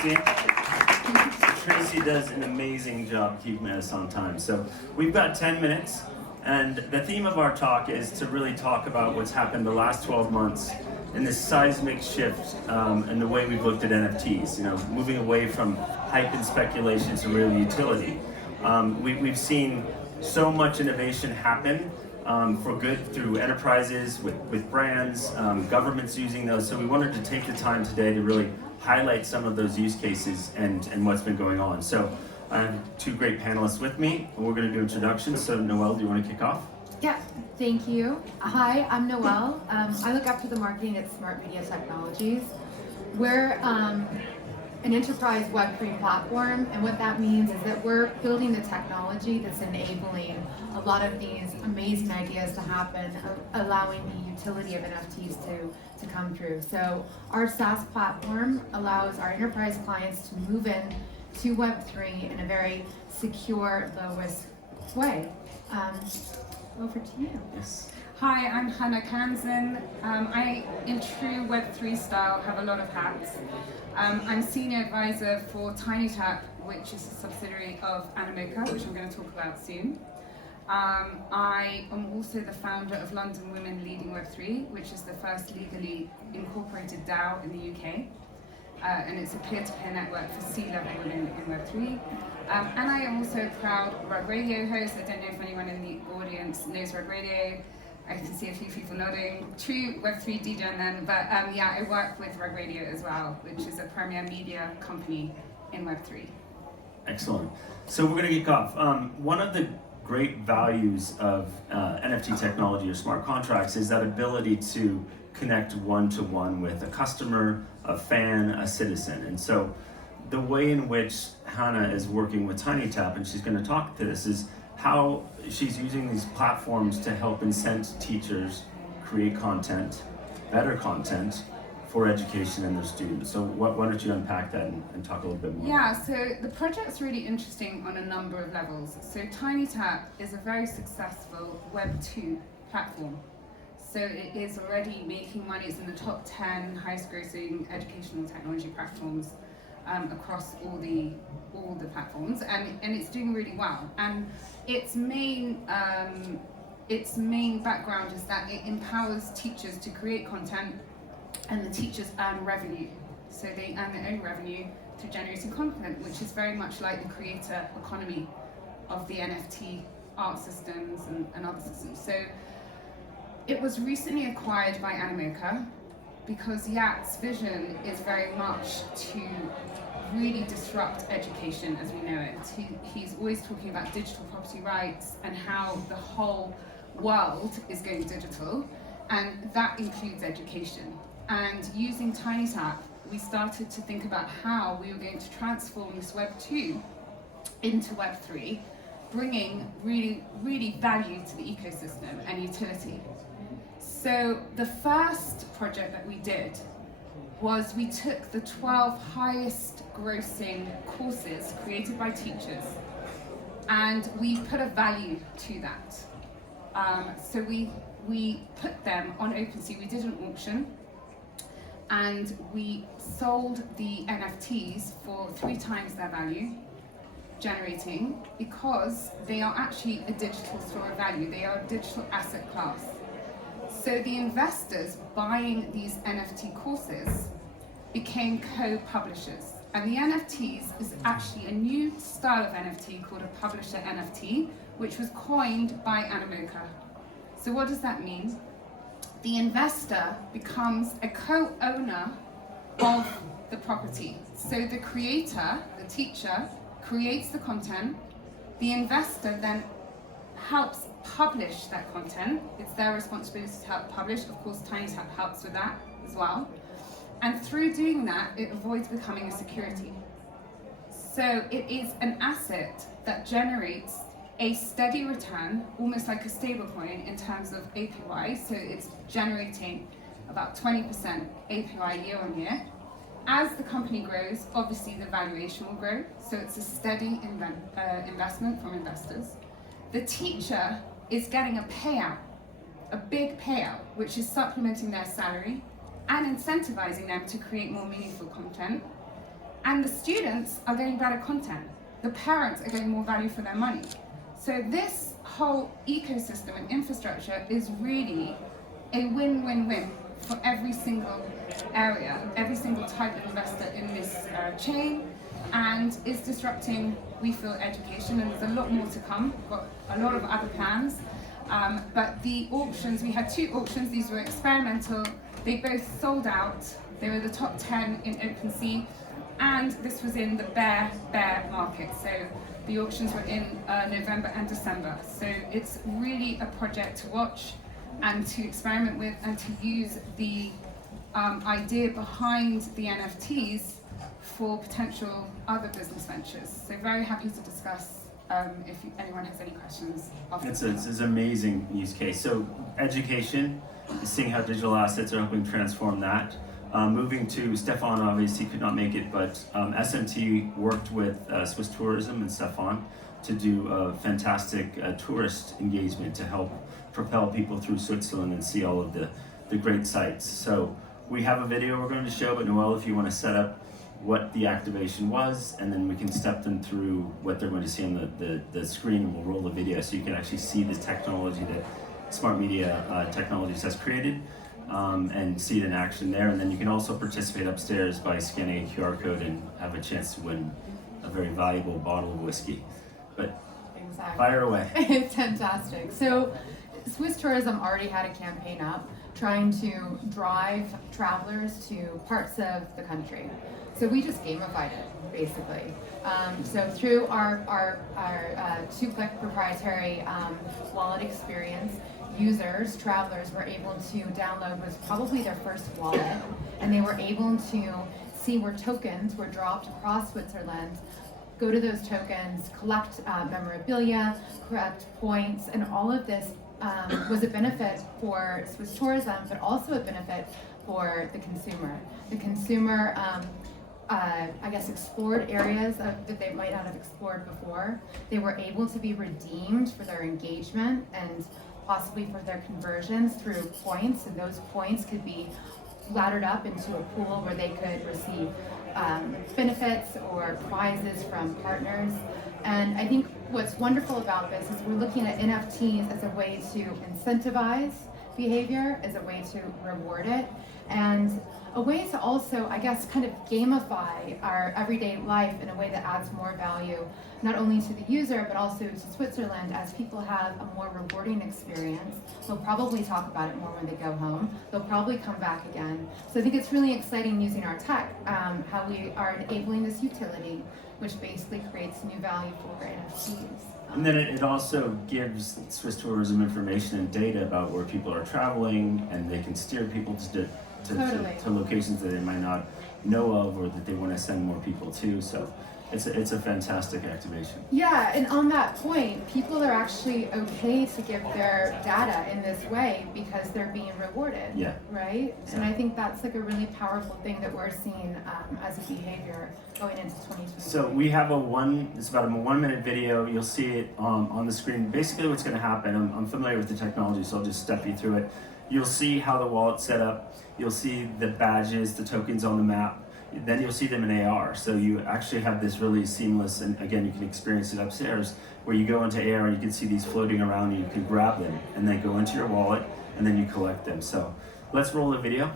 Tracy does an amazing job keeping us on time. So we've got 10 minutes, and the theme of our talk is to really talk about what's happened the last 12 months in this seismic shift in the way we've looked at NFTs, moving away from hype and speculation to real utility. We've seen so much innovation happen for good through enterprises, with brands, governments using those. So we wanted to take the time today to really highlight some of those use cases and what's been going on. So I have two great panelists with me, and we're going to do introductions. So Noelle, do you want to kick off? Yeah, thank you. Hi, I'm Noelle. I look after the marketing at Smart Media Technologies. We're an enterprise Web3 platform, and what that means is that we're building the technology that's enabling a lot of these amazing ideas to happen, allowing the utility of NFTs to come through. So our SaaS platform allows our enterprise clients to move in to Web3 in a very secure, low-risk way. Over to you. Yes. Hi, I'm Hannah Kansan. I, in true Web3 style, have a lot of hats. I'm senior advisor for TinyTap, which is a subsidiary of Animoca, which I'm going to talk about soon. I am also the founder of London Women Leading Web3, which is the first legally incorporated DAO in the UK. And it's a peer-to-peer network for C-level women in Web3. And I am also a proud Rug Radio host. I don't know if anyone in the audience knows Rug Radio. I can see a few people nodding. True Web3 DJ then, but yeah, I work with Rug Radio as well, which is a premier media company in Web3. Excellent. So we're going to kick off. One of the great values of NFT technology or smart contracts is that ability to connect one-to-one with a customer, a fan, a citizen. And so the way in which Hannah is working with TinyTap, and she's going to talk to this, is how she's using these platforms to help incent teachers create content, better content, for education and their students. So why don't you unpack that and talk a little bit more? Yeah, so the project's really interesting on a number of levels. So TinyTap is a very successful Web2 platform. So it is already making money. It's in the top 10 highest grossing educational technology platforms across all the platforms, and it's doing really well. And its main background is that it empowers teachers to create content, and the teachers earn revenue. So they earn their own revenue through generating content, which is very much like the creator economy of the NFT art systems and other systems. So it was recently acquired by Animoca because Yat's vision is very much to really disrupt education as we know it. He's always talking about digital property rights and how the whole world is going digital, and that includes education. And using TinyTap, we started to think about how we were going to transform this Web 2 into Web 3, bringing really, really value to the ecosystem and utility. So the first project that we did was we took the 12 highest grossing courses created by teachers, and we put a value to that. So we put them on OpenSea. We did an auction, and we sold the NFTs for 3 times their value, generating, because they are actually a digital store of value. They are a digital asset class. So the investors buying these NFT courses became co-publishers. And the NFTs is actually a new style of NFT called a publisher NFT, which was coined by Animoca. So what does that mean? The investor becomes a co-owner of the property. So the creator, the teacher, creates the content. The investor then helps publish that content. It's their responsibility to help publish. Of course, TinyTap helps with that as well. And through doing that, it avoids becoming a security. So it is an asset that generates a steady return, almost like a stablecoin in terms of APY. So it's generating about 20% APY year on year. As the company grows, obviously the valuation will grow. So it's a steady investment from investors. The teacher is getting a payout, a big payout, which is supplementing their salary and incentivizing them to create more meaningful content. And the students are getting better content. The parents are getting more value for their money. So this whole ecosystem and infrastructure is really a win-win-win for every single area, every single type of investor in this chain, and is disrupting, we feel, education, and there's a lot more to come. We've got a lot of other plans. But the auctions, we had 2 auctions, these were experimental, they both sold out, they were the top 10 in OpenSea, and this was in the bear market. So the auctions were in November and December. So it's really a project to watch and to experiment with and to use the idea behind the NFTs for potential other business ventures. So very happy to discuss if anyone has any questions. It's an amazing use case. So education, seeing how digital assets are helping transform that. Moving to Stefan, obviously could not make it, but SMT worked with Swiss Tourism and Stefan to do a fantastic tourist engagement to help propel people through Switzerland and see all of the great sites. So we have a video we're going to show, but Noel, if you want to set up what the activation was, and then we can step them through what they're going to see on the screen, and we'll roll the video so you can actually see the technology that Smart Media Technologies has created. And see it in action there, and then you can also participate upstairs by scanning a QR code and have a chance to win a very valuable bottle of whiskey. But Exactly. fire away. It's fantastic. So Swiss Tourism already had a campaign up trying to drive travelers to parts of the country. So we just gamified it, basically. So through our 2-click proprietary wallet experience, users, travelers were able to download was probably their first wallet, and they were able to see where tokens were dropped across Switzerland, go to those tokens, collect memorabilia, collect points, and all of this was a benefit for Swiss tourism, but also a benefit for the consumer. The consumer, I guess, explored areas that they might not have explored before. They were able to be redeemed for their engagement and possibly for their conversions through points, and those points could be laddered up into a pool where they could receive benefits or prizes from partners. And I think what's wonderful about this is we're looking at NFTs as a way to incentivize behavior, as a way to reward it, and a way to also, I guess, kind of gamify our everyday life in a way that adds more value, not only to the user, but also to Switzerland. As people have a more rewarding experience, they'll probably talk about it more when they go home. They'll probably come back again. So I think it's really exciting using our tech, how we are enabling this utility, which basically creates new value for NFTs. And then it also gives Swiss Tourism information and data about where people are traveling, and they can steer people to locations that they might not know of or that they want to send more people to. So it's a fantastic activation. Yeah, and on that point, people are actually okay to give their data in this way because they're being rewarded. Yeah. Right? Exactly. And I think that's like a really powerful thing that we're seeing as a behavior going into 2020. So we have it's about a 1-minute video. You'll see it on the screen. Basically what's going to happen, I'm familiar with the technology, so I'll just step you through it. You'll see how the wallet's set up. You'll see the badges, the tokens on the map. Then you'll see them in AR. So you actually have this really seamless, and again, you can experience it upstairs, where you go into AR and you can see these floating around and you can grab them and then go into your wallet and then you collect them. So let's roll the video.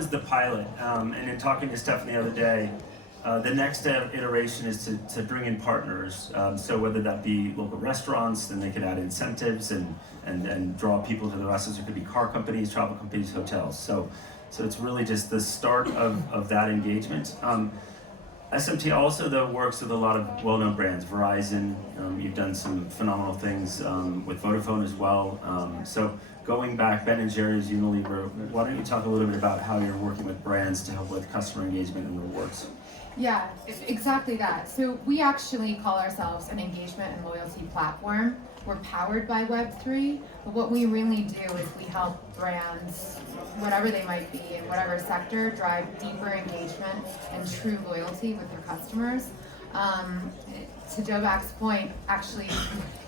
was the pilot, and in talking to Stefan the other day, the next iteration is to bring in partners. So whether that be local restaurants, then they could add incentives and draw people to the restaurants. It could be car companies, travel companies, hotels. So it's really just the start of that engagement. SMT also though works with a lot of well-known brands. Verizon, you've done some phenomenal things with Vodafone as well. So going back, Ben and Jerry's, Unilever, why don't you talk a little bit about how you're working with brands to help with customer engagement and rewards? Yeah, exactly that. So we actually call ourselves an engagement and loyalty platform. We're powered by Web3, but what we really do is we help brands, whatever they might be in whatever sector, drive deeper engagement and true loyalty with their customers. To Jovak's point, actually,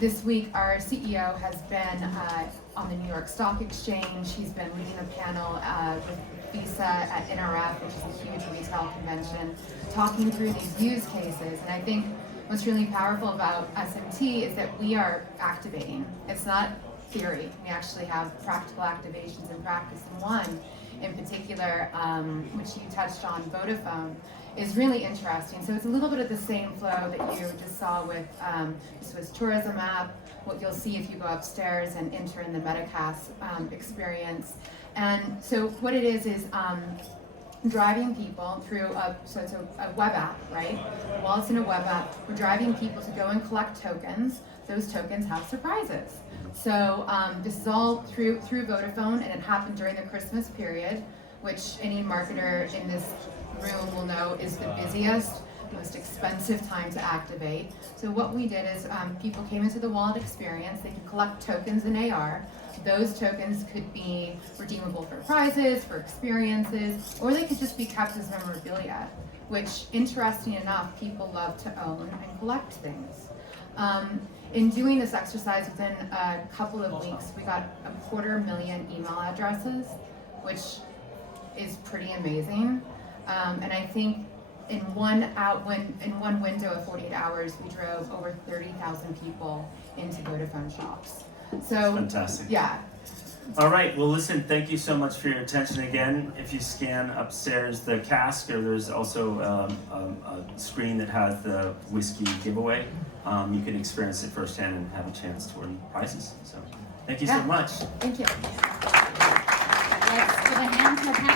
this week our CEO has been on the New York Stock Exchange. He's been leading a panel with Visa at NRF, which is a huge retail convention, talking through these use cases. And I think what's really powerful about SMT is that we are activating. It's not theory. We actually have practical activations in practice. And one in particular, which you touched on, Vodafone, is really interesting. So it's a little bit of the same flow that you just saw with the Swiss tourism app, what you'll see if you go upstairs and enter in the Metacast experience. And so what it is driving people through so it's a web app, right? While it's in a web app, we're driving people to go and collect tokens. Those tokens have surprises. So this is all through Vodafone, and it happened during the Christmas period, which any marketer in this room will know is the busiest, most expensive time to activate. So what we did is people came into the wallet experience. They could collect tokens in AR. Those tokens could be redeemable for prizes, for experiences, or they could just be kept as memorabilia, which, interesting enough, people love to own and collect things. In doing this exercise within a couple of weeks, we got 250,000 email addresses, which is pretty amazing. And I think in one window of 48 hours, we drove over 30,000 people into Vodafone shops. So Fantastic. Yeah. All right, well listen, thank you so much for your attention again. If you scan upstairs the cask, or there's also a screen that has the whiskey giveaway, you can experience it firsthand and have a chance to win prizes. So thank you so much. Thank you. Let's give a hand to